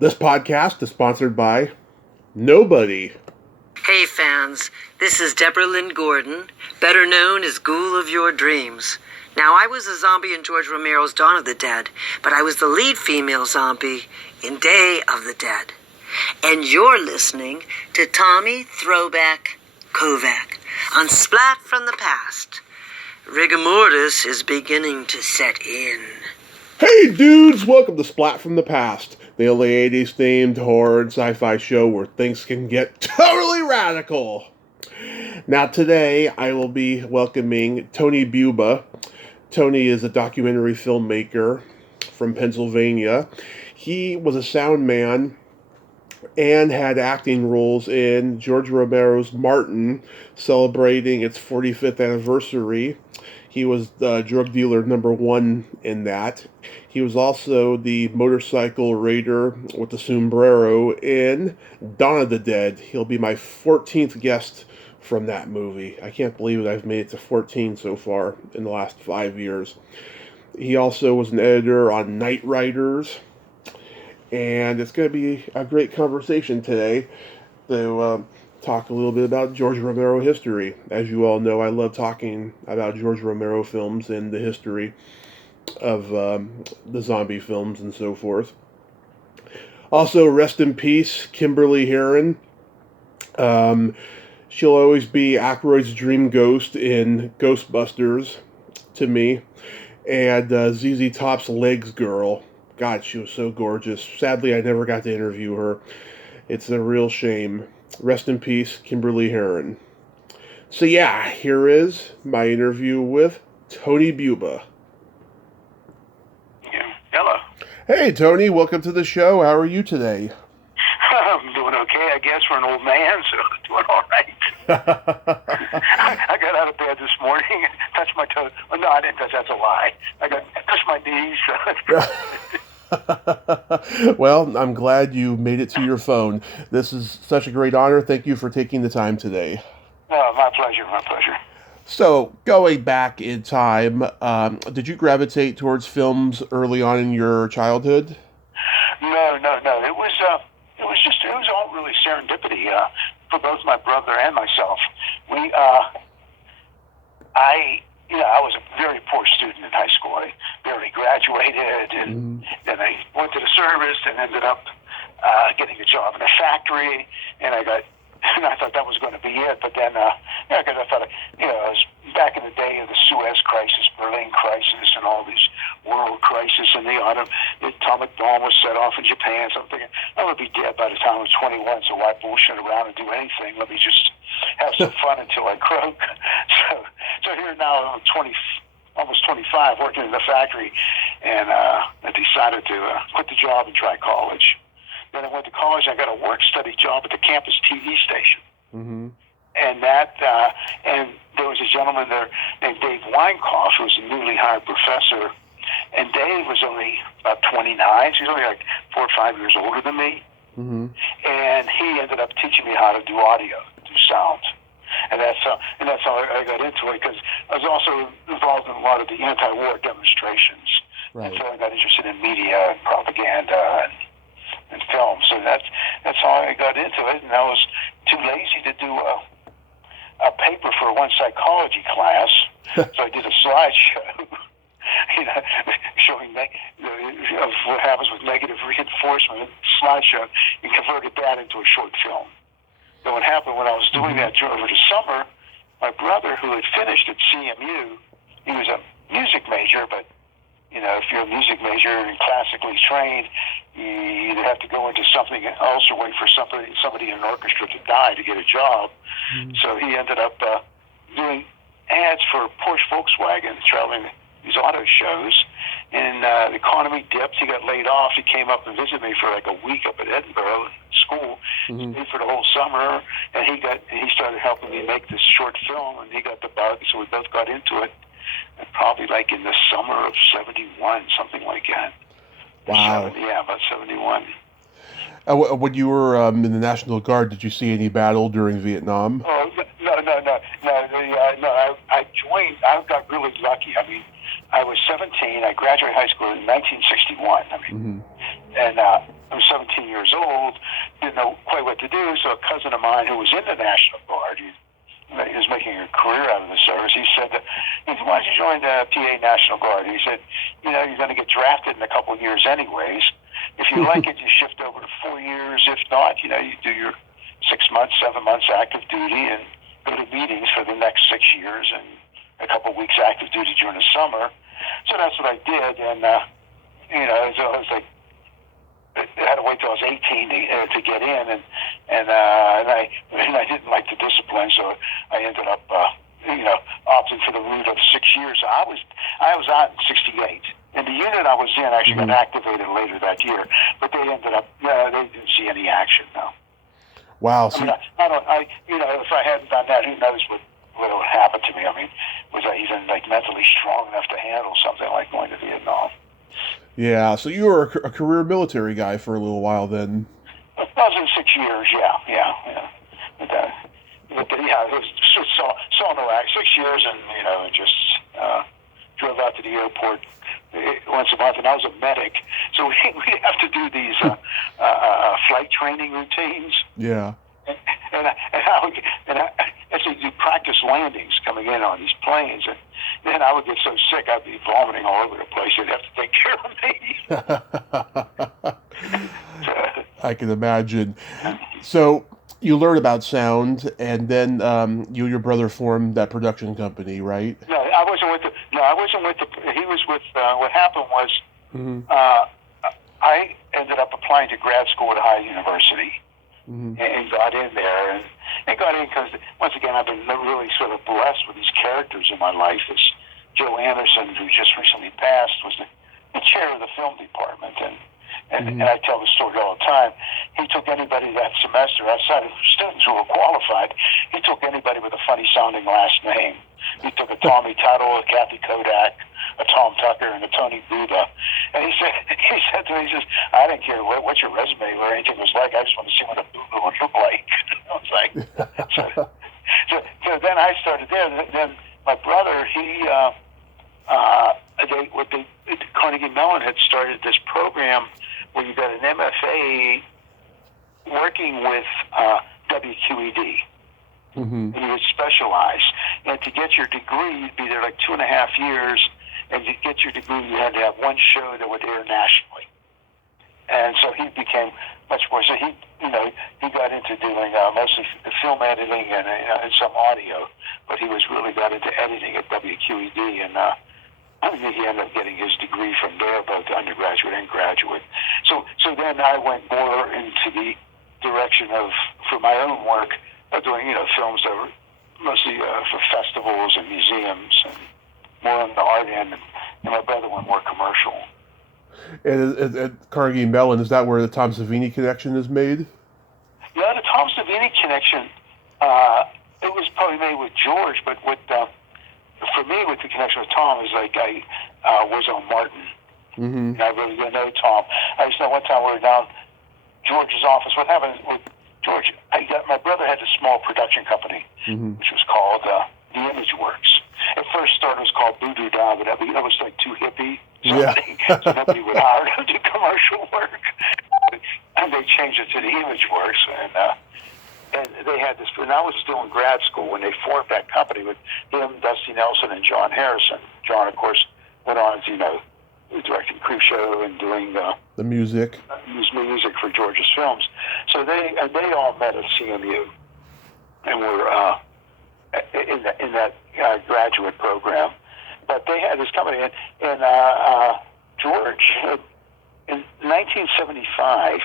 This podcast is sponsored by nobody. Hey fans, this is Deborah Lynn Gordon, better known as Ghoul of Your Dreams. Now, I was a zombie in George Romero's Dawn of the Dead, but I was the lead female zombie in Day of the Dead. And you're listening to Tommy Throwback Kovac on Splat from the Past. Rigor mortis is beginning to set in. Hey dudes, welcome to Splat from the Past, the only 80s themed horror and sci-fi show where things can get totally radical. Now today I will be welcoming Tony Buba. Tony is a documentary filmmaker from Pennsylvania. He was a soundman and had acting roles in George Romero's Martin, celebrating its 45th anniversary. He was the drug dealer number one in that. He was also the motorcycle raider with the sombrero in Dawn of the Dead. He'll be my 14th guest from that movie. I can't believe it. I've made it to 14 so far in the last 5 years. He also was an editor on Knightriders. And it's going to be a great conversation today to talk a little bit about George Romero history. As you all know, I love talking about George Romero films and the history of the zombie films and so forth. Also, rest in peace, Kimberly Herron. She'll always be Aykroyd's dream ghost in Ghostbusters to me. And ZZ Top's Legs Girl. God, she was so gorgeous. Sadly, I never got to interview her. It's a real shame. Rest in peace, Kimberly Herron. So yeah, here is my interview with Tony Buba. Yeah. Hello. Hey, Tony. Welcome to the show. How are you today? I'm doing okay, I guess, for an old man, so doing all right. I got out of bed this morning and touched my toes. Well, no, I didn't touch. That's a lie. I touched my knees. Well, I'm glad you made it to your phone. This is such a great honor. Thank you for taking the time today. No, my pleasure, my pleasure. So, going back in time, did you gravitate towards films early on in your childhood? No. It was all really serendipity for both my brother and myself. I was a very poor student in high school. I barely graduated, and then I went to the service and ended up getting a job in a factory, and I thought that was going to be it. But then, because I thought, it was back in the day of the Suez Crisis, Berlin Crisis, and all these world crises, and the atomic bomb was set off in Japan. So I'm thinking, I would be dead by the time I was 21, so why bullshit around and do anything? Let me just have some fun until I croak. So here now, I'm almost 25, working in the factory, and I decided to quit the job and try college. Then I went to college. I got a work-study job at the campus TV station. Mm-hmm. And and there was a gentleman there named Dave Weinkoff, who was a newly hired professor. And Dave was only about 29. So he was only like 4 or 5 years older than me. Mm-hmm. And he ended up teaching me how to do audio, do sound. And that's how I got into it, because I was also involved in a lot of the anti-war demonstrations. Right. And so I got interested in media and propaganda and film. So that's how I got into it. And I was too lazy to do a paper for one psychology class, so I did a slideshow, showing of what happens with negative reinforcement slideshow, and converted that into a short film. So what happened when I was doing that over the summer, my brother, who had finished at CMU, he was a music major, but if you're a music major and classically trained, you either have to go into something else or wait for somebody in an orchestra to die to get a job. Mm-hmm. So he ended up doing ads for Porsche Volkswagen, traveling these auto shows. And the economy dipped. He got laid off. He came up and visited me for like a week up at Edinburgh school. Mm-hmm. Stayed for the whole summer, and he started helping me make this short film, and he got the bug, so we both got into it. And probably like in the summer of 71, something like that. Wow. About 71. When you were in the National Guard, did you see any battle during Vietnam? Oh, no. I joined. I got really lucky. I mean, I was 17. I graduated high school in 1961. And I was 17 years old, didn't know quite what to do, so a cousin of mine who was in the National Guard, he was making a career out of the service, he said, why don't you join the PA National Guard? He said, you're going to get drafted in a couple of years anyways. If you like it, you shift over to 4 years. If not, you do your 6 months, 7 months active duty and go to meetings for the next 6 years and a couple of weeks active duty during the summer. So that's what I did, and, so I was like, I had to wait till I was 18 to get in, and I didn't like the discipline, so I ended up opting for the route of 6 years. So I was out in '68, and the unit I was in actually got activated later that year, but they ended up they didn't see any action. No. Wow. So if I hadn't done that, who knows what would happen to me? I mean, was I even mentally strong enough to handle something like going to Vietnam? yeah, so you were a career military guy for a little while then. I was in 6 years, yeah. But it was just saw no act. 6 years, and just drove out to the airport once a month, and I was a medic, so we'd have to do these flight training routines. Yeah. And I actually do practice landings coming in on these planes, and then I would get so sick I'd be vomiting all over the place. They'd have to take care of me. I can imagine. So you learned about sound, and then you and your brother formed that production company, right? No, I wasn't with the. He was with. What happened was, I ended up applying to grad school at High University. And got in there, and got in because, once again, I've been really sort of blessed with these characters in my life. This Joe Anderson, who just recently passed, was the chair of the film department, and I tell the story all the time. He took anybody that semester, outside of students who were qualified, he took anybody with a funny-sounding last name. He took a Tommy Tuttle, a Kathy Kodak, a Tom Tucker, and a Tony Buba. And he said to me, he says, I didn't care what your resume or anything was like. I just want to see what a Buba would look like. I was like, so then I started there. Then my brother, Carnegie Mellon had started this program where you got an MFA working with WQED. And you would specialize. And to get your degree, you'd be there 2.5 years. And to get your degree, you had to have one show that would air nationally. And so he became much more. So he got into doing mostly film editing and some audio, but he really got into editing at WQED, and he ended up getting his degree from there, both undergraduate and graduate. So then I went more into the direction of, for my own work, doing films that were mostly for festivals and museums, and more on the art end, and my brother went more commercial. And at Carnegie Mellon, is that where the Tom Savini connection is made? Yeah, the Tom Savini connection, it was probably made with George, but for me, with the connection with Tom, is I was on Martin. And I really didn't know Tom. I just know one time we were down George's office. What happened with George, my brother had a small production company, which was called The Image Works. At first started, it was called Voodoo Da, but that was too hippie. So nobody would hire him to do commercial work. And they changed it to The Image Works, and they had this. And I was still in grad school when they formed that company with him, Dusty Nelson, and John Harrison. John, of course, went on to directing Creepshow and doing the music for George's films. So they all met at CMU, and were in that graduate program. But they had this company, and George, in 1975,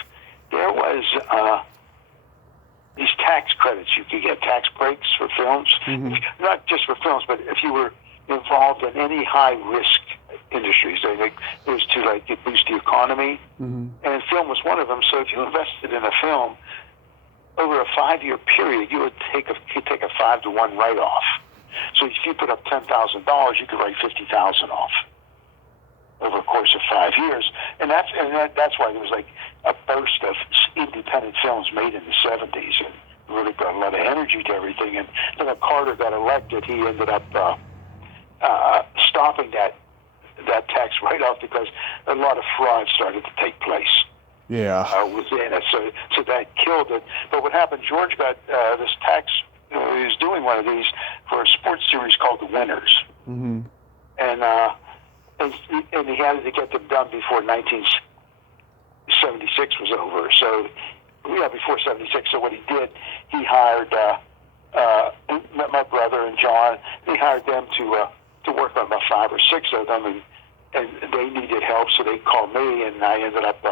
there was these tax credits you could get, tax breaks for films, not just for films, but if you were involved in any high-risk industries, it was to boost the economy, and film was one of them. So if you invested in a film over a 5-year period, you would take a 5-to-1 write-off. So if you put up $10,000, you could write $50,000 off over a course of 5 years, and that's why there was a burst of independent films made in the 70s, and really brought a lot of energy to everything. And then when Carter got elected, he ended up stopping that tax write-off because a lot of fraud started to take place. Yeah. was in it. So that killed it. But what happened, George got this tax, he was doing one of these for a sports series called The Winners. Mm-hmm. And he had to get them done before 1976 was over. So, before 76. So what he did, he hired my brother and John. He hired them to work on about 5 or 6 of them, and they needed help, so they called me, and I ended up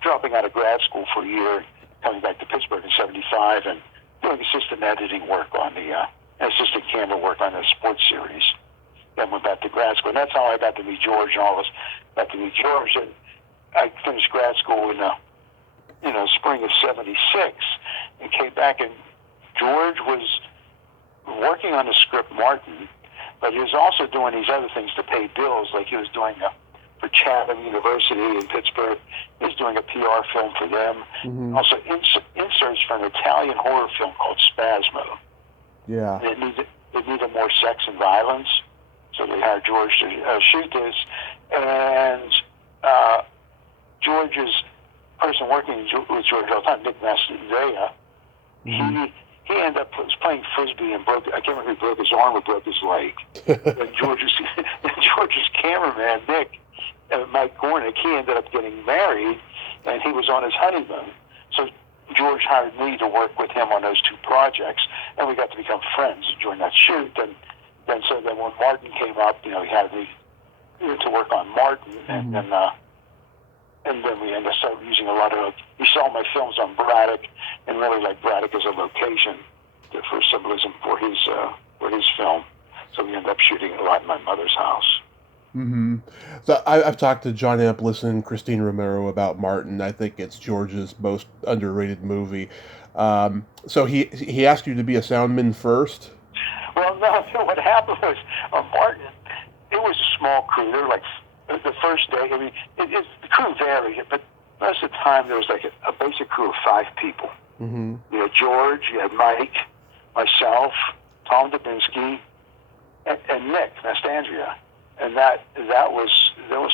dropping out of grad school for a year, coming back to Pittsburgh in 75, and doing assistant editing work on assistant camera work on the sports series. Then went back to grad school, and that's how I got to meet George, and all of us got to meet George. And I finished grad school in spring of 76, and came back, and George was working on the script Martin, but he was also doing these other things to pay bills, like he was doing for Chatham University in Pittsburgh. He was doing a PR film for them. Mm-hmm. Also inserts for an Italian horror film called Spasmo. Yeah. And it needed more sex and violence, so they hired George to shoot this. And George's person working with George all the time, Nick Mastandrea, mm-hmm. he ended up playing frisbee and I can't remember if he broke his arm or broke his leg. And George's cameraman, Nick, Mike Gornick, he ended up getting married, and he was on his honeymoon. So George hired me to work with him on those 2 projects, and we got to become friends during that shoot. And then when Martin came up, he had me to work on Martin, mm-hmm. and then we ended up using a lot of. He saw my films on Braddock, and really liked Braddock as a location for symbolism for his film. So we ended up shooting a lot in my mother's house. Mm-hmm. So I've talked to John Amplis and Christine Romero about Martin. I think it's George's most underrated movie. So he asked you to be a soundman first? Well, no. What happened was on Martin, it was a small crew. They were like the first day. I mean, the crew varied, but most of the time there was like a basic crew of 5 people. Mm-hmm. You had George, you had Mike, myself, Tom Dubinsky, and Nick Mastandrea. And that was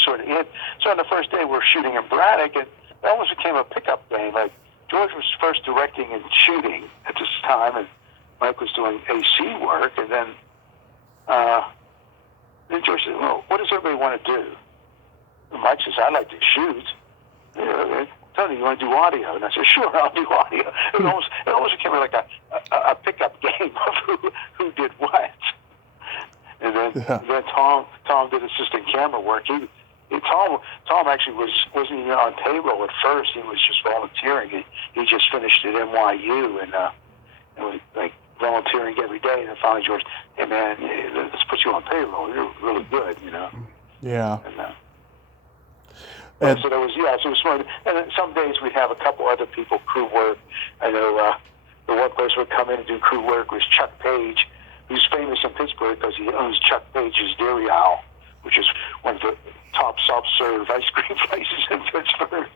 sort of it. So on the first day we're shooting in Braddock, and it almost became a pickup game. Like George was first directing and shooting at this time, and Mike was doing AC work, and then George said, "Well, what does everybody want to do?" And Mike says, "I'd like to shoot." Tony, you want to do audio? And I said, "Sure, I'll do audio." It almost became like a pickup game of who did what. And then Tom did assistant camera work. Tom actually wasn't even on payroll at first. He was just volunteering. He just finished at NYU and was like volunteering every day. And then finally George, "Hey man, let's put you on payroll. You're really good, Yeah. And so there was so it was smart. And then some days we'd have a couple other people crew work. I know the one person would come in and do crew work was Chuck Page, who's famous in Pittsburgh because he owns Chuck Page's Dairy Owl, which is one of the top soft-serve ice cream places in Pittsburgh.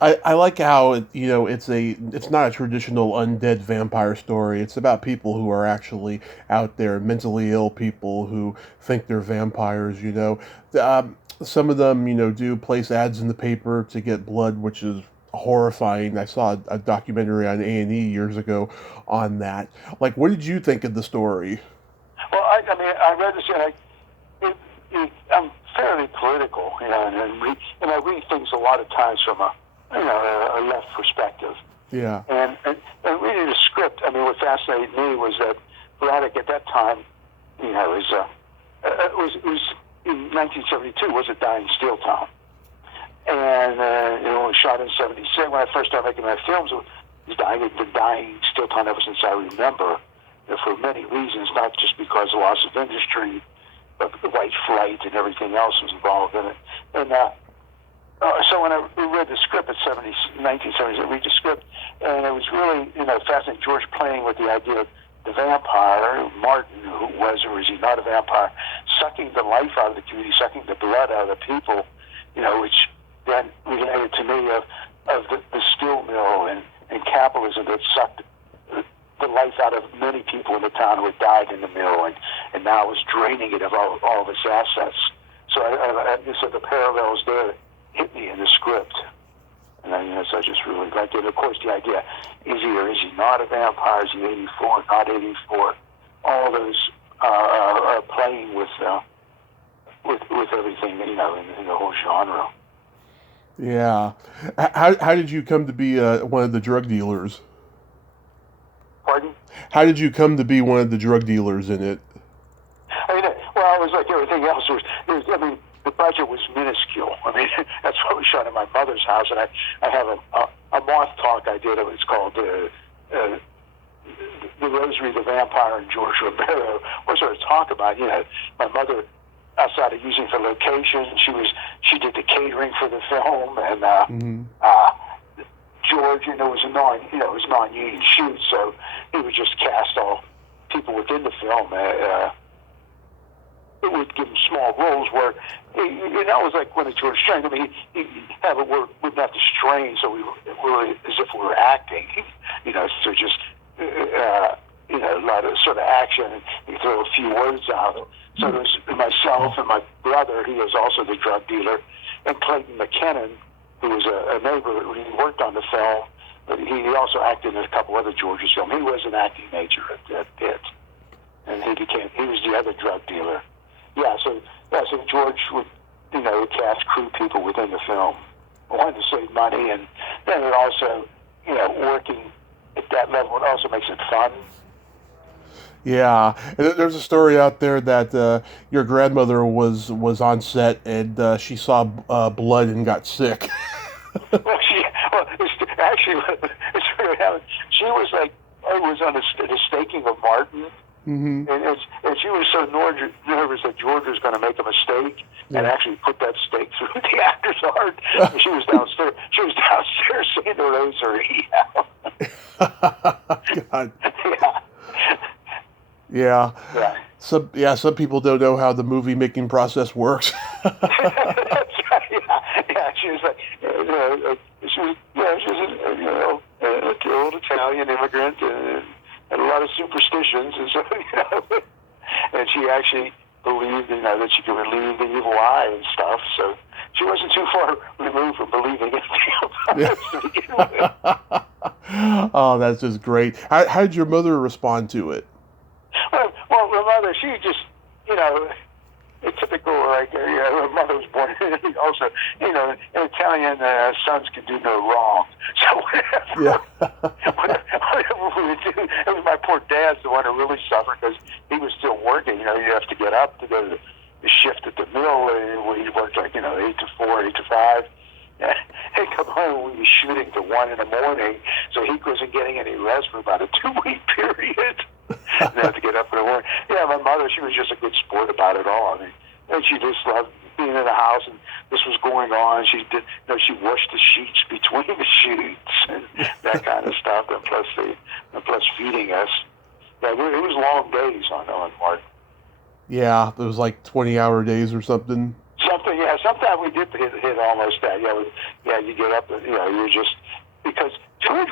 I like how it's not a traditional undead vampire story. It's about people who are actually out there, mentally ill people who think they're vampires. Some of them do place ads in the paper to get blood, which is horrifying. I saw a documentary on A&E years ago on that. Like, what did you think of the story? Well, I read this, and I'm fairly political, and I read things a lot of times from a left perspective. Yeah. And reading the script, what fascinated me was that Braddock at that time, it was in 1972 was a dying steel town. And it was shot in 76. When I first started making my films, it was been dying steel town ever since I remember, for many reasons, not just because of loss of industry, but the white flight and everything else was involved in it. And so when I read the script at 1970, I read the script, and it was really fascinating. George playing with the idea of the vampire, Martin, who was or is he not a vampire, sucking the life out of the community, sucking the blood out of the people, which then related to me of the steel mill and capitalism that sucked the life out of many people in the town who had died in the mill and now was draining it of all of its assets. So I the parallels there hit me in the script. And so I just really liked it. Of course, the idea, is he or is he not a vampire? Is he 84, not 84? All those are playing with everything, in the whole genre. Yeah. How did you come to be one of the drug dealers? Pardon? How did you come to be one of the drug dealers in it? Well, it was like everything else. The budget was minuscule. That's why we shot in my mother's house, and I have a moth talk I did. It's called The Rosary, the Vampire, and George Romero. Where sort of talk about, my mother, outside of using for locations, she did the catering for the film, and George, it was it was a non-union shoot, so he would just cast all people within the film. It would give him small roles where, it was like when George strained. He'd have it where we wouldn't have to strain, so we were as if we were acting. So just a lot of sort of action, and he'd throw a few words out. So there's myself and my brother, he was also the drug dealer, and Clayton McKinnon, who was a neighbor when he worked on the film, but he also acted in a couple other George's films. He was an acting major at Pitt, and he was the other drug dealer. So George would, cast crew people within the film. I wanted to save money, and then it also, working at that level, it also makes it fun. Yeah, and there's a story out there that your grandmother was on set and she saw blood and got sick. She was like, I was on the staking of Martin. Mm-hmm. And she was so nervous that George was going to make a mistake and actually put that stake through the actor's heart. And she was downstairs. Saying the rosary. God. Yeah. Some people don't know how the movie making process works. That's right. Yeah. She was like, she was an old Italian immigrant and a lot of superstitions, and so and she actually believed, that she could relieve the evil eye and stuff. So she wasn't too far removed from believing it. Oh, that's just great. How did your mother respond to it? Well, my mother, she just, a typical, her mother was born also, in Italian, sons can do no wrong. So whatever we would do, it was my poor dad's the one who really suffered because he was still working. You have to get up to go to the shift at the mill where he worked 8 to 4, 8 to 5. He'd come home and we'd be shooting to 1 in the morning, so he wasn't getting any rest for about a 2-week period. And have to get up in the morning. Yeah, my mother, she was just a good sport about it all. And she just loved being in the house, and this was going on. She did, she washed the sheets between the shoots and that kind of stuff. And plus feeding us. Yeah, it was long days on Martin. Yeah, it was like 20-hour days or something. Sometimes we did hit almost that. You get up, and you're just because George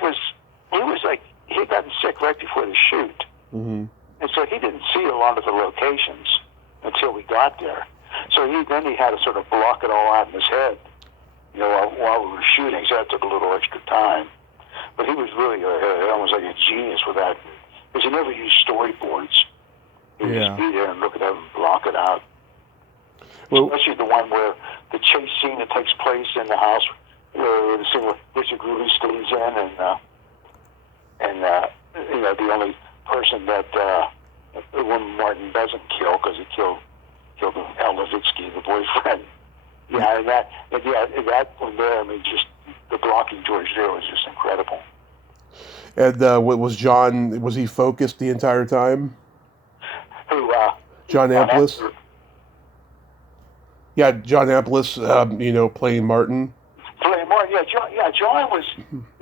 he had gotten sick right before the shoot. Mm-hmm. And so he didn't see a lot of the locations until we got there. So then he had to sort of block it all out in his head, while we were shooting. So that took a little extra time. But he was really almost like a genius with that, because he never used storyboards. He would just be there and look at them and block it out. Well, especially the one where the chase scene that takes place in the house, the scene where Richard Greeley stays in, and the only person that when Martin doesn't kill, because he killed Al Levitsky, the boyfriend. That one there, just the blocking George there was just incredible. And what was John? Was he focused the entire time? Who? John Amplis. Yeah, John Amplis. Playing Martin. John was.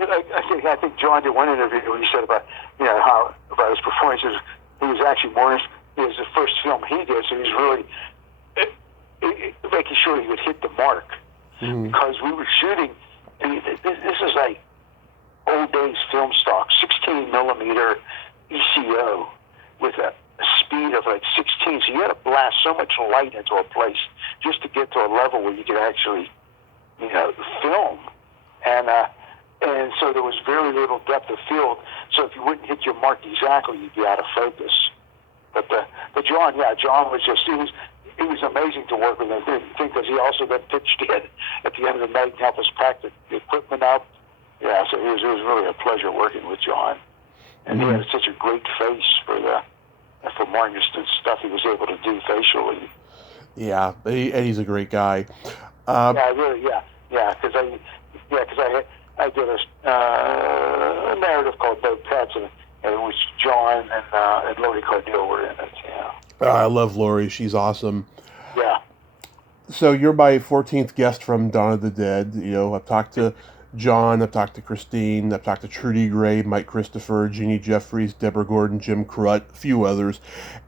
I think John did one interview where he said about about his performances. He was actually more. It was the first film he did, so he was really making sure he would hit the mark, because we were shooting. This is like old days film stock, 16 millimeter ECO with a speed of like 16. So you had to blast so much light into a place just to get to a level where you could actually film, and so there was very little depth of field. So if you wouldn't hit your mark exactly, you'd be out of focus. But John was just he was amazing to work with. I think because he also then pitched in at the end of the night and helped us pack the equipment up. Yeah, so it was really a pleasure working with John, and he had such a great face for Morgenstern's stuff he was able to do facially. Yeah, and he's a great guy. Because I did a narrative called No Pets, and it was John and Lori Cardille were in it. Yeah. I love Lori. She's awesome. Yeah. So you're my 14th guest from Dawn of the Dead. I've talked to John, I've talked to Christine, I've talked to Trudy Gray, Mike Christopher, Jeannie Jeffries, Deborah Gordon, Jim Crut, a few others,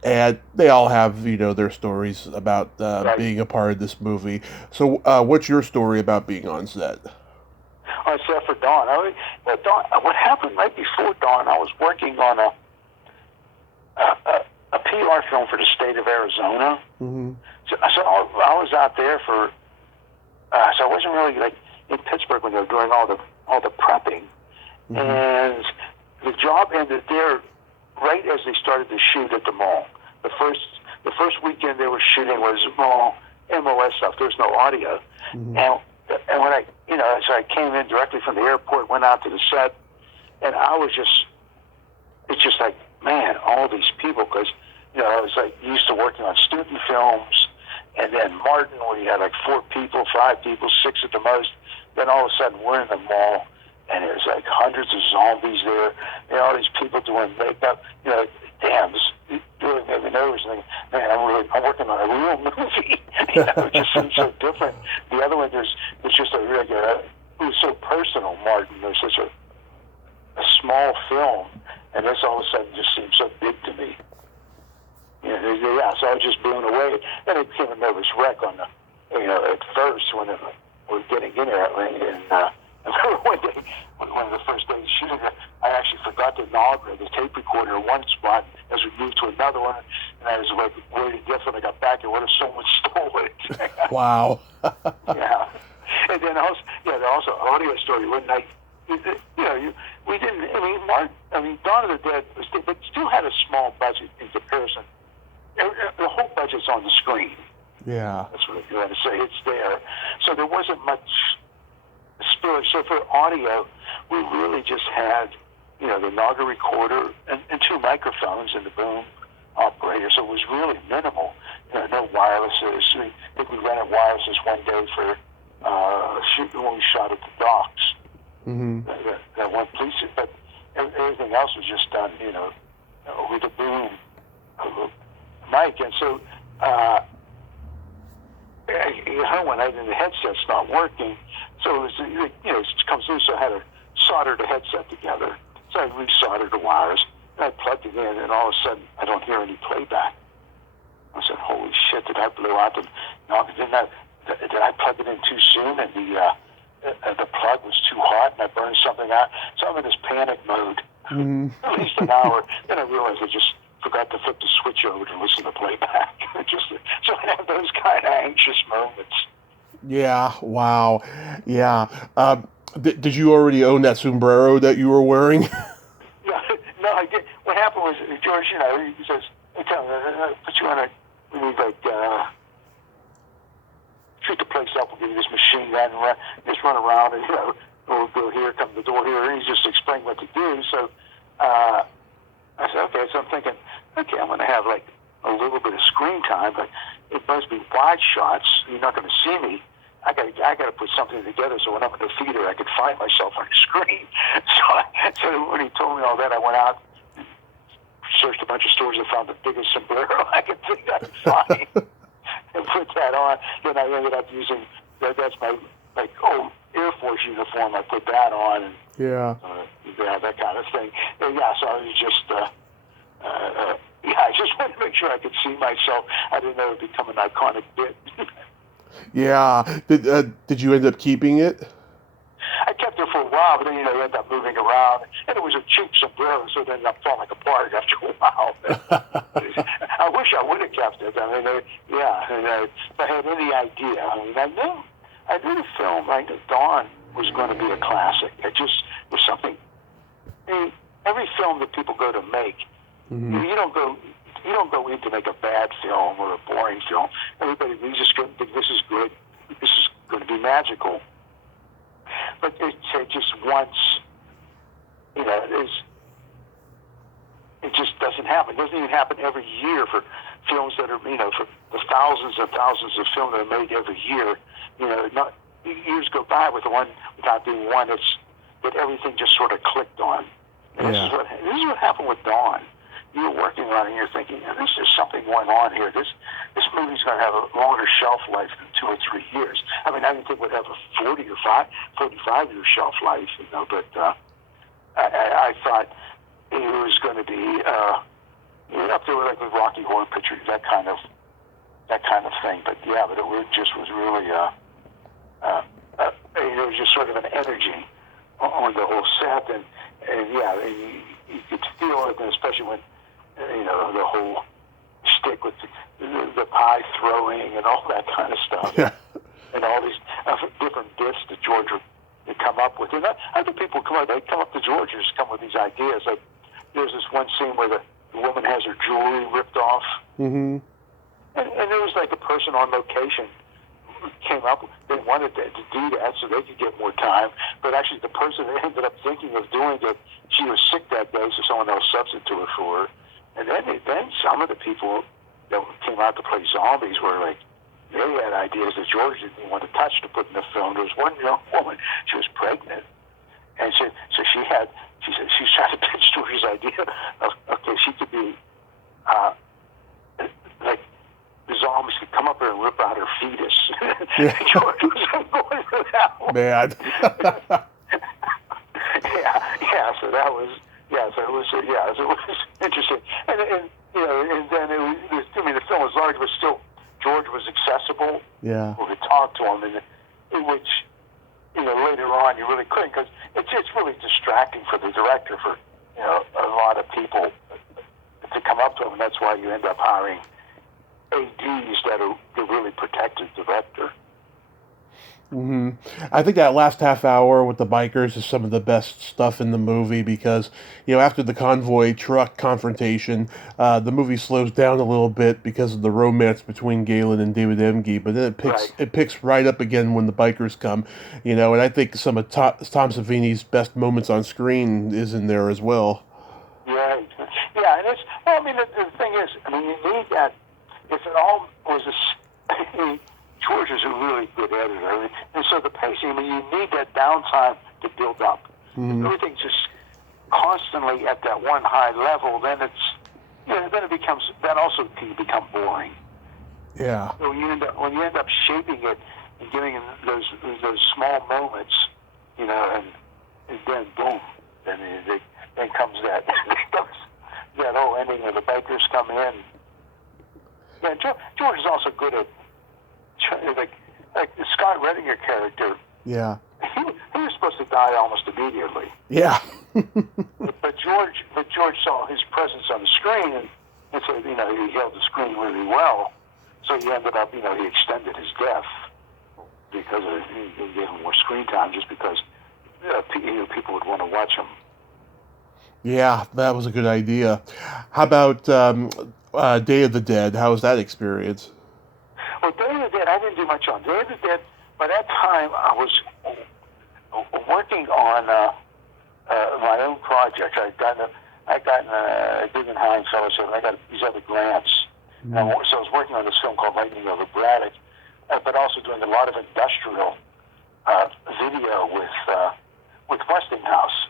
and they all have their stories about being a part of this movie. So what's your story about being on set? On set for Dawn. Dawn. What happened right before Dawn? I was working on a PR film for the state of Arizona. Mm-hmm. So I was out there for. So I wasn't really like in Pittsburgh when they were doing all the prepping, and the job ended there right as they started to shoot at the mall. The first weekend they were shooting was mall MOS stuff. There was no audio, and when so I came in directly from the airport, went out to the set, and it's just like, man, all these people, because I was like used to working on student films, and then Martin, where you had like 4 people, 5 people, 6 at the most. Then all of a sudden we're in the mall, and there's like hundreds of zombies there, and all these people doing makeup. Damn, this really made me nervous. And man, I'm working on a real movie. It just seems so different. The other one, there's just it was so personal. Martin, there's such a small film, and this all of a sudden just seems so big to me. So I was just blown away. Then it became a nervous wreck on at first when we're getting in there, and I remember one day, one of the first days shooting, I actually forgot to inaugurate the tape recorder in one spot as we moved to another one, and I was like waiting to guess when I got back, and what if someone stole it? Wow. Yeah. And then also audio story. One night, we didn't. Dawn of the Dead, but still had a small budget in comparison. The whole budget's on the screen. Yeah. That's what you want to say. It's there. So there wasn't much spirit. So for audio, we really just had, the Naga recorder and 2 microphones and the boom operator. So it was really minimal. No wirelesses. I think we rented wirelesses one day for shooting when we shot at the docks. Mm-hmm. That one piece. But everything else was just done, with the boom mic. And so, one night and the headset's not working, so it was, it comes loose. So I had to solder the headset together. So I resoldered the wires, and I plugged it in, and all of a sudden I don't hear any playback. I said, "Holy shit! Did I blow out did I plug it in too soon, and the plug was too hot, and I burned something out?" So I'm in this panic mode, at least an hour. Then I realized I just forgot to flip the switch over to listen to playback. So I have those kind of anxious moments. Yeah. Wow. Yeah. Did you already own that sombrero that you were wearing? No, I did. What happened was George, he says, "Hey, Tom, put you on we need shoot the place up. We'll give you this machine gun and just run around and we'll go here, come to the door here." And he just explained what to do. So I said, okay. So I'm thinking, okay, I'm going to have like a little bit of screen time, but it must be wide shots. You're not going to see me. I got to put something together so when I'm in the theater, I can find myself on the screen. So when he told me all that, I went out, searched a bunch of stores, and found the biggest sombrero I could think I could find, and put that on. Then I ended up using that's my old Air Force uniform. I put that on, and that kind of thing. And so I was just. I just wanted to make sure I could see myself. I didn't know it would become an iconic bit. Yeah. Did you end up keeping it? I kept it for a while, but then, you ended up moving around. And it was a cheap sombrero, so it ended up falling apart after a while. I wish I would have kept it. If I had any idea, I knew I knew the film, I knew Dawn was going to be a classic. It just was something. I mean, every film that people go to make, you don't go in to make a bad film or a boring film. Everybody, we just go, think this is good. This is going to be magical. But it just once, it just doesn't happen. It doesn't even happen every year for films that are, for the thousands and thousands of films that are made every year. Not years go by without being one that everything just sort of clicked on. And this is what happened with Dawn. You're working on it and you're thinking, there's something going on here. This movie's going to have a longer shelf life than 2 or 3 years. I mean, I didn't think it would have a 45-year shelf life, but I thought it was going to be up there with Rocky Horror Picture, that kind of thing. But yeah, but it just was really there was just sort of an energy on the whole set, and you could feel it, and especially when the whole stick with the pie throwing and all that kind of stuff, and all these different bits that George would come up with. And other people they come up to George and just come with these ideas. Like there's this one scene where the woman has her jewelry ripped off, and there was like a person on location who came up. They wanted to do that so they could get more time, but actually the person that ended up thinking of doing it, she was sick that day, so someone else substituted for her. And then some of the people that came out to play zombies were like, they had ideas that George didn't want to touch to put in the film. There was one young woman, she was pregnant, and she said she's trying to pitch George's idea of, okay, she could be like the zombies could come up there and rip out her fetus. George was going for that one. Man. So that was. So it was interesting, and then the film was large, but still George was accessible. Yeah, we could talk to him, and in which later on you really couldn't, because it's really distracting for the director, for a lot of people to come up to him, and that's why you end up hiring ADs that are really protected director. I think that last half hour with the bikers is some of the best stuff in the movie because, after the convoy truck confrontation, the movie slows down a little bit because of the romance between Galen and David Emge, but then it picks right up again when the bikers come, and I think some of Tom Savini's best moments on screen is in there as well. Yeah, and it's, the thing is, you need that, if it all was George is a really good editor, and so the pacing, you need that downtime to build up. If everything's just constantly at that one high level, then then it becomes, that also can become boring. Yeah. So when you end up shaping it and giving it those small moments, and then boom, then comes that whole ending where the bikers come in. Yeah, George is also good at, like the Scott Redinger character. Yeah. He was supposed to die almost immediately. Yeah. but George saw his presence on the screen, and so he held the screen really well. So he ended up, he extended his death because he gave him more screen time, just because people would want to watch him. Yeah, that was a good idea. How about Day of the Dead? How was that experience? Well, Day of the Dead, I didn't do much on. Day of the Dead, by that time I was working on my own project. I got a Guggenheim Fellowship, and I got these other grants. So I was working on this film called Lightning Over Braddock, but also doing a lot of industrial video with Westinghouse.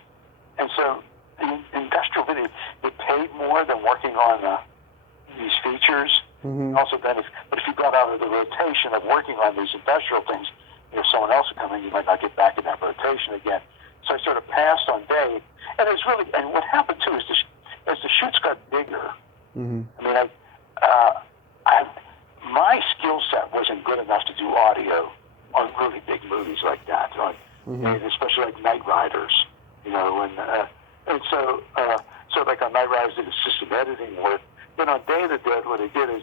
And so in industrial video, it paid more than working on these features. Also, but if you got out of the rotation of working on these industrial things, if someone else would come in, you might not get back in that rotation again. So I sort of passed on Day, and it's really, and what happened too is as the shoots got bigger, my skill set wasn't good enough to do audio on really big movies like that, especially like Knightriders, and so like on Knightriders, did system editing work. Then on Day of the Dead, what I did is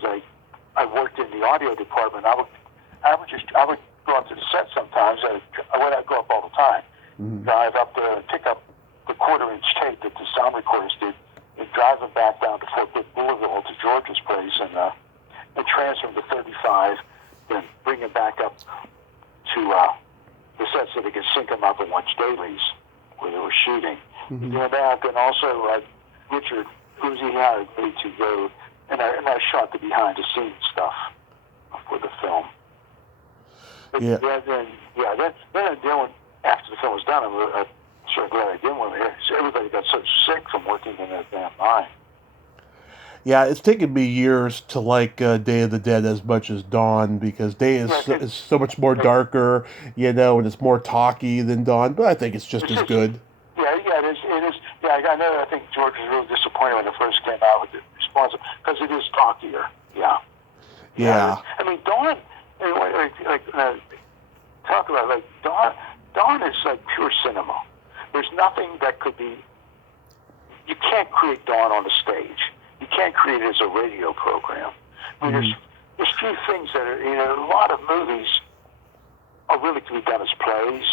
I worked in the audio department. I would go up to the set sometimes. I go up all the time. Drive up there and pick up the quarter-inch tape that the sound recorders did, and drive them back down to Fort Pitt Boulevard to George's place, and transfer them to 35, then bring them back up to the set so they could sync them up and watch dailies where they were shooting. Doing that, then also Richard Uzi hired me to go, and I shot the behind-the-scenes stuff for the film. But then after the film was done, I'm sure glad I did one there. So everybody got so sick from working in that damn mine. Yeah, it's taken me years to like Day of the Dead as much as Dawn, because Day is so much more darker, you know, and it's more talky than Dawn, but I think it's just as good. Yeah, it is. Yeah, I know. I think George was really disappointed when it first came out with the response, because it is talkier. Yeah. Yeah. I mean, Dawn, talk about, like, Dawn is like pure cinema. There's nothing that could be, you can't create Dawn on the stage. You can't create it as a radio program. I mean, there's few things that are, you know, a lot of movies are really to be done as plays.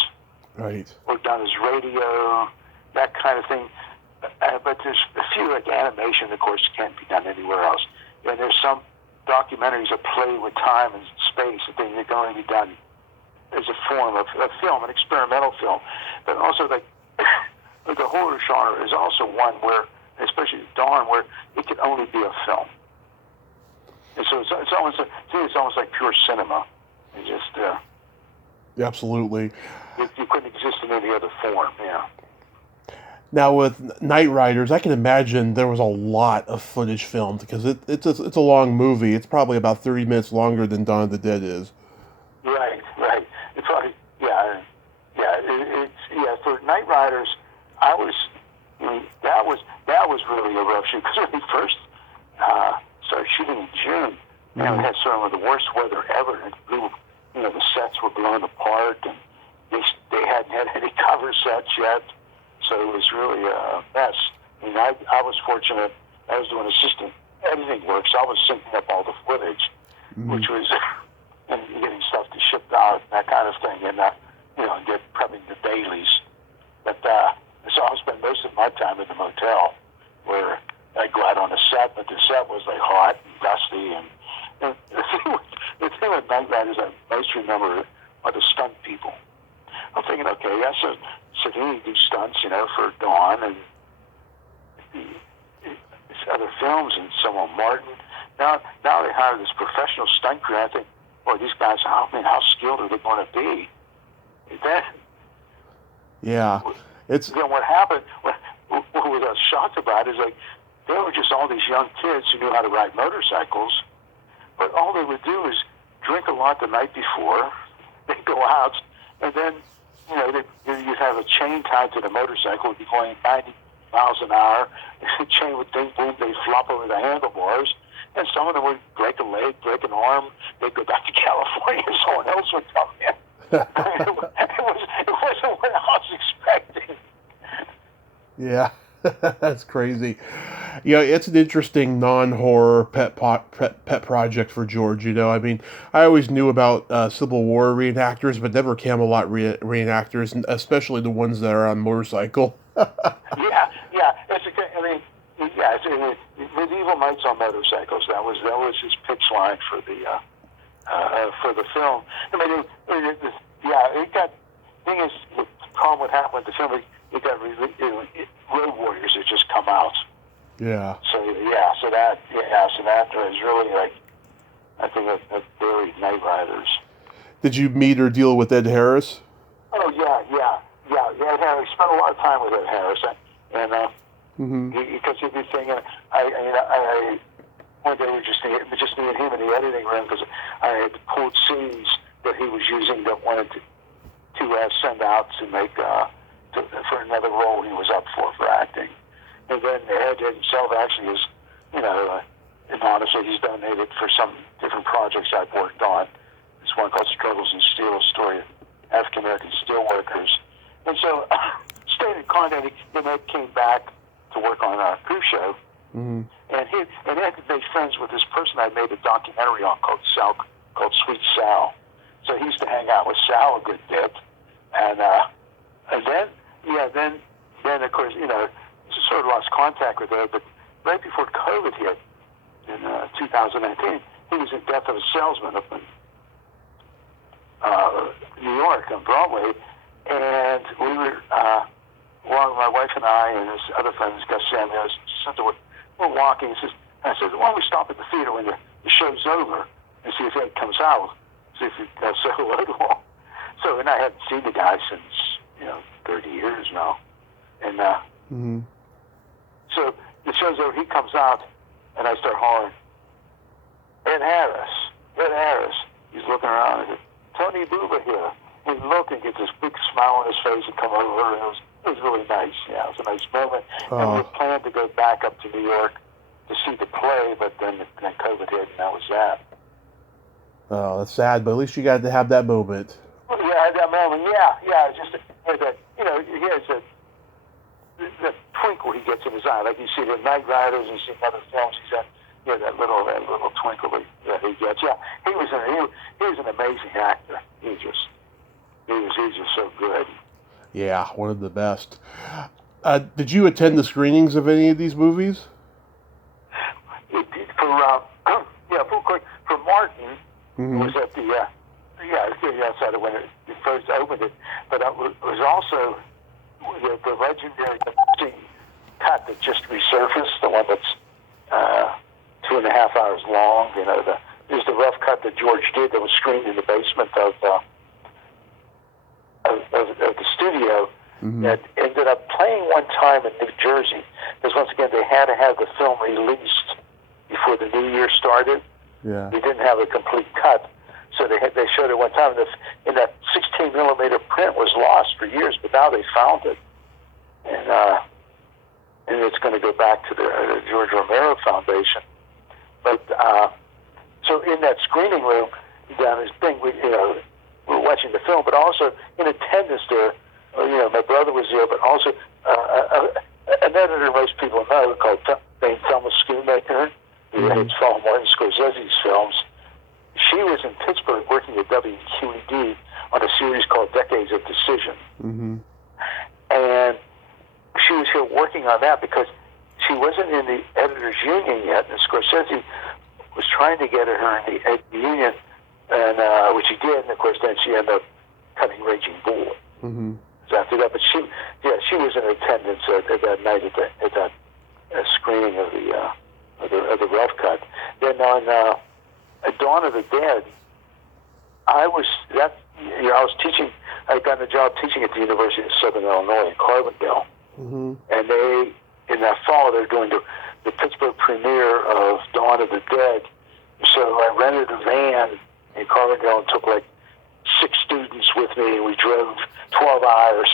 Right. Or done as radio, that kind of thing. But there's a few, like animation, of course, can't be done anywhere else. And there's some documentaries that play with time and space, and things that can only be done as a form of film, an experimental film. But also, like the horror genre is also one where, especially Dawn, where it can only be a film. And so it's almost like pure cinema. It just absolutely. You couldn't exist in any other form. Yeah. Now with Knightriders, I can imagine there was a lot of footage filmed, because it's a long movie. It's probably about 30 minutes longer than Dawn of the Dead is. Right. It's probably For Knightriders, that was really a rough shoot, because when we first started shooting in June, we had some of the worst weather ever. And the sets were blown apart, and they hadn't had any cover sets yet, so it was really a mess. I mean, I was fortunate. I was doing assistant editing work, so I was syncing up all the footage, which was and getting stuff to ship out, that kind of thing, and get prepping the dailies. But so I spent most of my time in the motel, where I'd go out on the set, but the set was like hot and dusty, and the thing with Knightriders I most remember are the stunt people. I'm thinking, okay, so he do stunts, for Dawn and these other films, and so on. Martin. Now they hire this professional stunt crew. I think, boy, these guys, how skilled are they going to be? What happened? What I was shocked about is, like, there were just all these young kids who knew how to ride motorcycles, but all they would do is drink a lot the night before. They'd go out, and then you'd have a chain tied to the motorcycle. It'd be going 90 miles an hour. The chain would ding, boom, they'd flop over the handlebars. And some of them would break a leg, break an arm. They'd go back to California, and someone else would come in. It wasn't what I was expecting. Yeah, that's crazy. It's an interesting non-horror pet project for George. I mean, I always knew about Civil War reenactors, but never Camelot reenactors, and especially the ones that are on motorcycle. Medieval knights on motorcycles. That was his pitch line for the film. I mean, it got. Thing is, the problem what happened with the film, it got Road Warriors had just come out. Yeah. So that was really, like, I think that buried Knightriders. Did you meet or deal with Ed Harris? Oh yeah. Ed Harris. Spent a lot of time with Ed Harris, and because he'd be thinking, I one day we just me and him in the editing room, because I had pulled scenes that he was using that wanted to send out to make for another role he was up for acting. And then Ed himself actually is, and honestly, he's donated for some different projects I've worked on. There's one called Struggles in Steel, a story of African American steel workers. And so, stayed in contact. Then Ed came back to work on our cruise show. And Ed made friends with this person I made a documentary on called Sweet Sal. So he used to hang out with Sal a good bit, and then of course, just sort of lost contact with her. But right before COVID hit in 2019, he was in Death of a Salesman up in New York on Broadway, and we were, my wife and I and his other friends, Gus Samuels, we're walking. I said, why don't we stop at the theater when the show's over and see if Ed comes out, see if he says hello to him. So, and I hadn't seen the guy since 30 years now, and so the show's over. He comes out, and I start hollering, Ed Harris. He's looking around and said, Tony Buba here. He looked and gets this big smile on his face and come over, and it was really nice. Yeah, it was a nice moment. And we planned to go back up to New York to see the play, but then COVID hit, and that was that. Oh, that's sad, but at least you got to have that moment. Well, yeah, at that moment, yeah. It's just he has the twinkle he gets in his eye, like you see the Knightriders and you see other films. He's got that little twinkle that he gets. Yeah, he was an amazing actor. He was just so good. Yeah, one of the best. Did you attend the screenings of any of these movies? For Martin, was at the outside of when it first opened it, but it was also the legendary cut that just resurfaced, the one that's 2.5 hours long. There's the rough cut that George did that was screened in the basement of the studio that ended up playing one time in New Jersey, because once again they had to have the film released before the new year started. Yeah. They didn't have a complete cut, so they showed it one time. And that 16 millimeter print was lost for years, but now they found it, and it's going to go back to the George Romero Foundation. But so in that screening room down this thing, we were watching the film, but also in attendance there, my brother was there, but also an editor most people know named Thelma Schoonmaker, who edits Martin Scorsese's films. She was in Pittsburgh working at WQED on a series called Decades of Decision. And she was here working on that because she wasn't in the editors union yet, and Scorsese was trying to get her in the union, and which he did, and of course then she ended up cutting Raging Bull. So after that, but she was in attendance at that night at that screening of the rough cut. Then on at Dawn of the Dead, I was teaching. I got a job teaching at the University of Southern Illinois in Carbondale, and in that fall they're doing the Pittsburgh premiere of Dawn of the Dead. So I rented a van in Carbondale and took like 6 students with me, and we drove 12 hours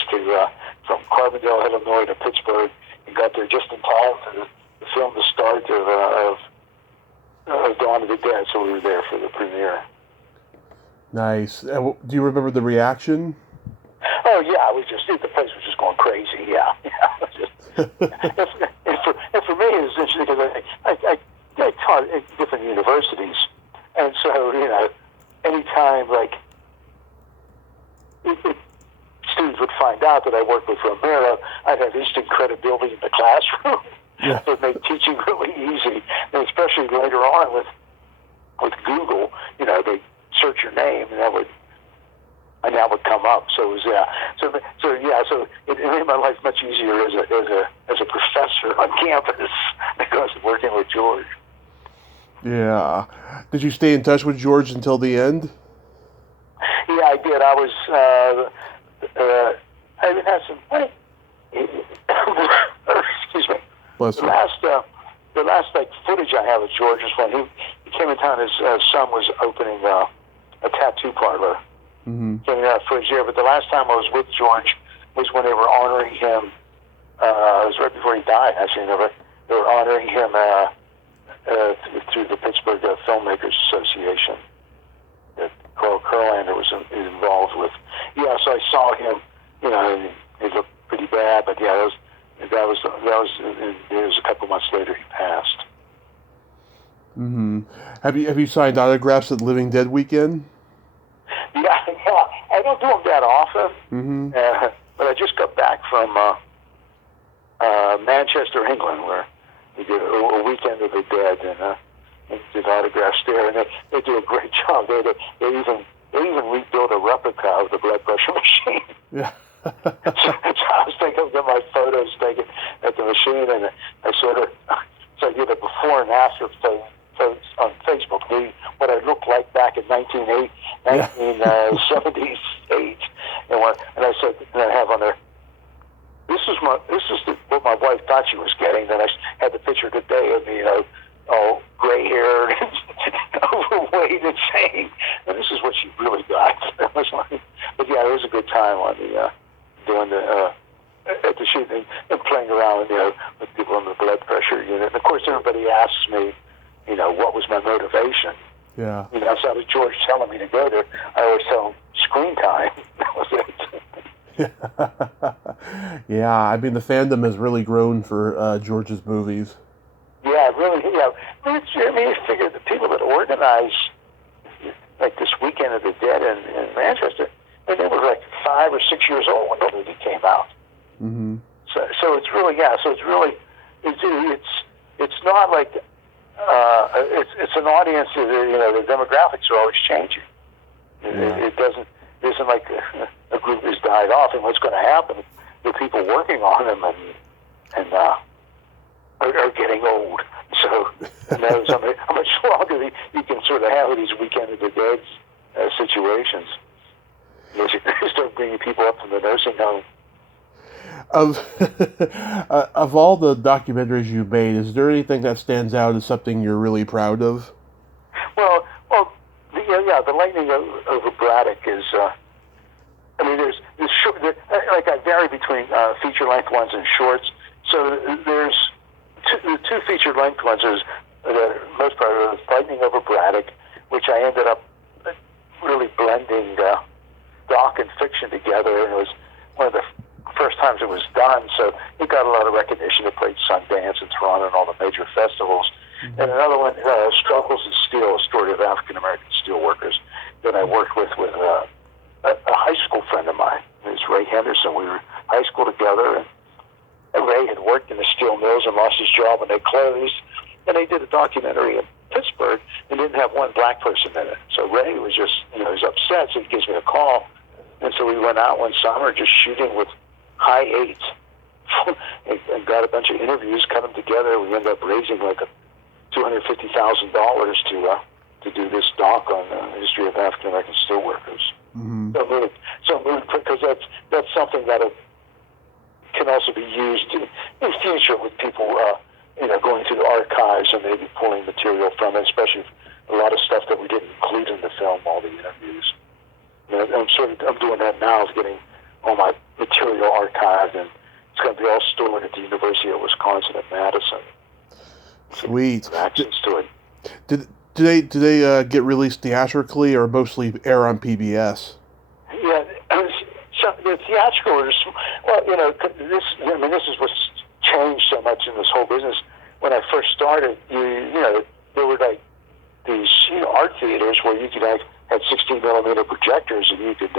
from Carbondale, Illinois to Pittsburgh, and got there just in time for the film to start of Dawn of the Dead. So we were there for the premiere. Nice. Do you remember the reaction? Oh yeah, the place was just going crazy. Yeah. And for me, it was interesting because I taught at different universities, and so anytime students would find out that I worked with Romero, I'd have instant credibility in the classroom. Yeah. It made teaching really easy, and especially later on with Google, they search your name and that would come up. So it was so it made my life much easier as a professor on campus because of working with George. Yeah. Did you stay in touch with George until the end? Yeah, I did. I was I even had some excuse me. Bless The you. last footage I have of George is when he came in town. His son was opening a tattoo parlor. Came in footage there. But the last time I was with George was when they were honoring him. It was right before he died. Actually, they were honoring him through the Pittsburgh Filmmakers Association that Carl Kurlander was involved with. Yeah, so I saw him. And he looked pretty bad, but yeah, it was a couple months later he passed. Have you signed autographs at Living Dead weekend? Yeah, I don't do them that often, Mm-hmm. but I just got back from Manchester, England, where we did a weekend of the dead and did autographs there, and they do a great job. They even rebuilt a replica of the blood pressure machine. Yeah. So I was thinking of my photos taken at the machine, and I so I did a before and after photos on Facebook, what I looked like back in 1978, and I said, and I have on there, this is what my wife thought she was getting. Then I had the picture today of me, all gray-haired, overweight, and saying, and this is what she really got. But yeah, it was a good time on the doing the at the shooting and playing around, with people in the blood pressure unit. And of course, everybody asks me, what was my motivation? Yeah. Outside of George telling me to go there, I always tell him screen time. That was it. Yeah, I mean, the fandom has really grown for George's movies. Yeah, really. You figure the people that organize, like this Weekend of the Dead in Manchester, they were like 5 or 6 years old when the movie came out. Mm-hmm. So it's really, it's not like it's an audience. The demographics are always changing. It isn't like a group has died off, and what's going to happen? The people working on them and are getting old. So who knows how much longer you can sort of have these Weekend of the Dead situations. You start bringing people up from the nursing home. Of all the documentaries you've made, is there anything that stands out as something you're really proud of? Well, the Lightning over Braddock is. There's short. Like I vary between feature-length ones and shorts. So there's two feature-length ones. There's the most part of Lightning over Braddock, which I ended up really blending doc and fiction together, and it was one of the first times it was done, so it got a lot of recognition. It played Sundance and Toronto and all the major festivals. Mm-hmm. And another one, Struggles in Steel, a story of African-American steel workers that I worked with a high school friend of mine. It was Ray Henderson. We were in high school together, and Ray had worked in the steel mills and lost his job when they closed. And they did a documentary in Pittsburgh and didn't have one black person in it. So Ray was just, he was upset, so he gives me a call. And so we went out one summer just shooting with high eight and got a bunch of interviews, cut them together. We ended up raising like $250,000 to do this doc on the history of African American steelworkers. Mm-hmm. So because that's something that can also be used in future with people, going through the archives and maybe pulling material from it, especially a lot of stuff that we didn't include in the film, all the interviews. I'm doing that now, is getting all my material archived, and it's going to be all stored at the University of Wisconsin at Madison. Sweet. Access to it. Do they get released theatrically or mostly air on PBS? Yeah, the theatrical is this is what's changed so much in this whole business. When I first started, there were like these art theaters where you could had 16 millimeter projectors, and you could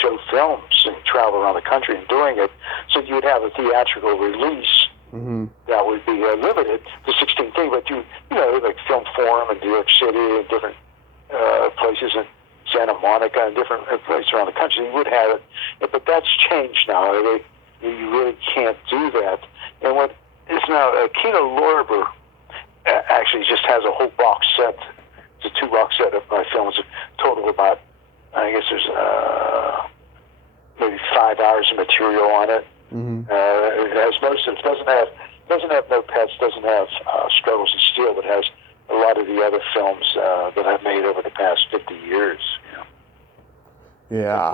show films and travel around the country and doing it. So you would have a theatrical release. Mm-hmm. That would be limited to 16 things, but like Film Forum in New York City and different places in Santa Monica and different places around the country, you would have it. But that's changed now. You really can't do that. And what is now, Kino Lorber actually just has a whole box set. It's a 2-box set of my films, a total of about, I guess there's maybe 5 hours of material on it. Mm-hmm. It has most of it. Doesn't have No Pets, doesn't have Struggles in Steel, but has a lot of the other films that I've made over the past 50 years. Yeah.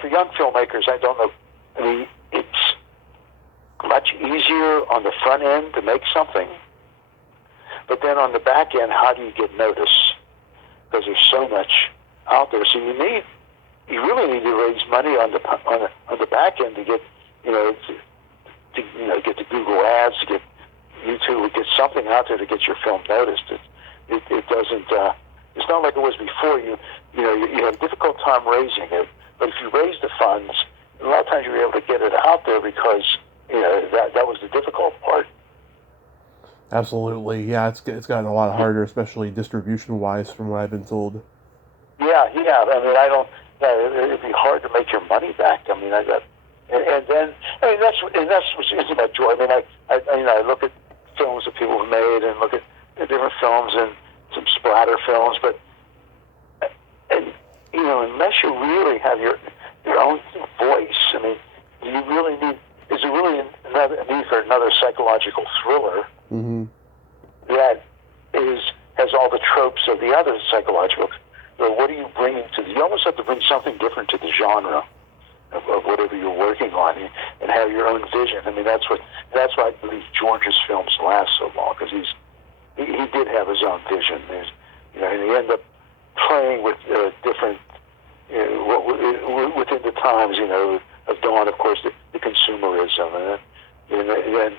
For young filmmakers, I don't know. I mean, it's much easier on the front end to make something, but then on the back end, how do you get noticed? Because there's so much out there. So you really need to raise money on the back end to get get the Google ads, to get YouTube, to get something out there to get your film noticed. It doesn't it's not like it was before. You had a difficult time raising it, but if you raise the funds, a lot of times you're able to get it out there because that was the difficult part. Absolutely, yeah. It's gotten a lot harder, especially distribution wise, from what I've been told. Yeah. I mean, I don't. It'd be hard to make your money back. I mean, that's what's interesting about joy. I mean, I look at films that people have made and look at different films and some splatter films, but unless you really have your own voice, I mean, do you really need? Is there really a need for another psychological thriller that has all the tropes of the other psychological? Or what are you bringing to you almost have to bring something different to the genre of whatever you're working on and have your own vision. I mean, that's why I believe George's films last so long, because he did have his own vision. And he ended up playing with different, within the times, of dawn, of course, the consumerism. And then,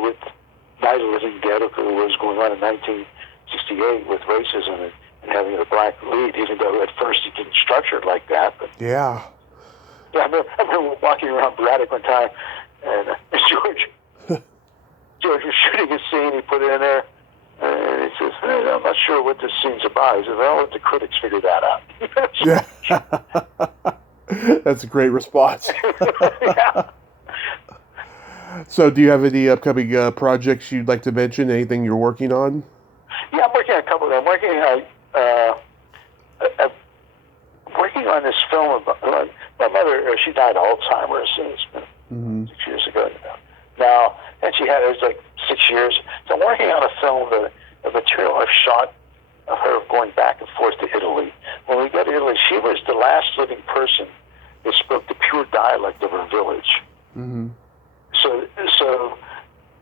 with Night of the Living Dead, what was going on in 1968 with racism and having a black lead, even though at first he didn't structure it like that. But yeah. I remember walking around Braddock one time, and George was shooting a scene. He put it in there, and he says, hey, "I'm not sure what this scene's about." He says, "I'll let the critics figure that out." Yeah. That's a great response. Yeah. So, do you have any upcoming projects you'd like to mention? Anything you're working on? Yeah, I'm working on a couple of them. Working on this film about my mother. She died of Alzheimer's. It's been 6 years ago now, and it was like 6 years. So I'm working on a film, the material I've shot of her going back and forth to Italy. When we got to Italy, she was the last living person that spoke the pure dialect of her village. Mm-hmm. So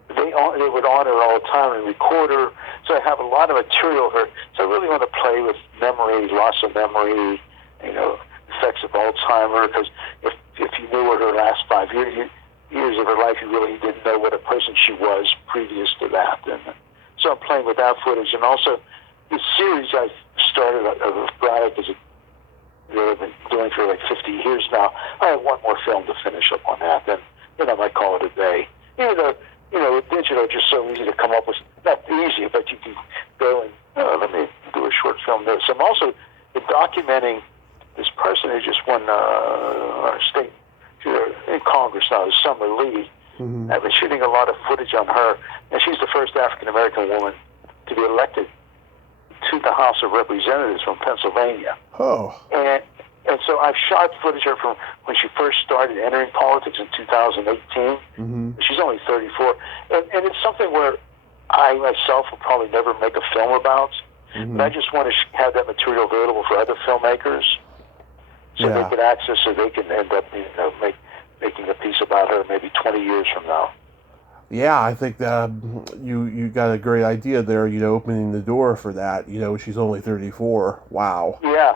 they would honor her all the time and record her. So I have a lot of material of her. So I really want to play with memory, loss of memory, effects of Alzheimer. Because if you knew her last 5 years of her life, you really didn't know what a person she was previous to that. And so I'm playing with that footage, and also the series I started of Braddock I've been doing for like 50 years now. I have one more film to finish up on that. Then I might call it a day. Even though, with digital, it's just so easy to come up with, not easy, but you can go and, let me do a short film there. So I'm also documenting this person who just won our state in Congress now, Summer Lee. Mm-hmm. I've been shooting a lot of footage on her, and she's the first African-American woman to be elected to the House of Representatives from Pennsylvania. Oh. And so I've shot footage of her from when she first started entering politics in 2018. Mm-hmm. She's only 34. And it's something where I myself will probably never make a film about. Mm-hmm. But I just want to have that material available for other filmmakers so they can access, so they can end up making a piece about her maybe 20 years from now. Yeah, I think you got a great idea there, opening the door for that. She's only 34. Wow. Yeah.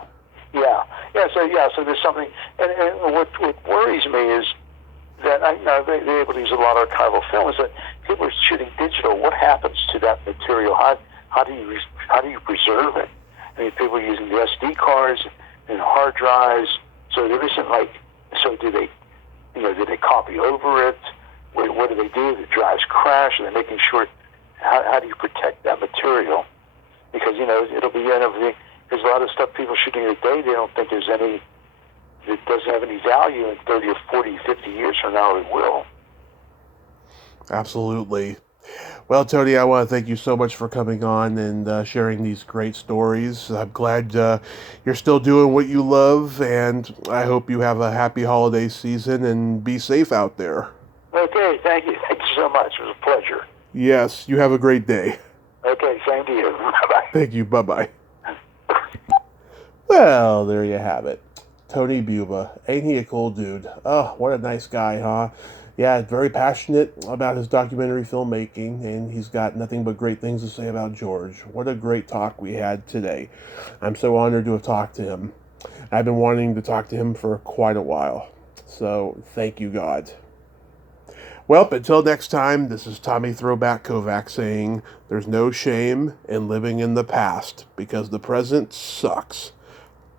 So there's something, and what worries me is that they're able to use a lot of archival film. Is that people are shooting digital? What happens to that material? How do you preserve it? I mean, people are using the SD cards and hard drives, so there isn't so do they copy over it? What do they do? The drives crash, and they're making sure. How do you protect that material? Because it'll be everything. There's a lot of stuff people shooting today. They don't think it doesn't have any value in 30 or 40, 50 years from now. It will. Absolutely. Well, Tony, I want to thank you so much for coming on and sharing these great stories. I'm glad you're still doing what you love, and I hope you have a happy holiday season and be safe out there. Okay, thank you. Thank you so much. It was a pleasure. Yes, you have a great day. Okay, same to you. Bye-bye. Thank you. Bye-bye. Well, there you have it. Tony Buba. Ain't he a cool dude? Oh, what a nice guy, huh? Yeah, very passionate about his documentary filmmaking, and he's got nothing but great things to say about George. What a great talk we had today. I'm so honored to have talked to him. I've been wanting to talk to him for quite a while. So, thank you, God. Well, until next time, this is Tommy Throwback Kovac saying there's no shame in living in the past because the present sucks.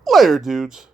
Later, dudes.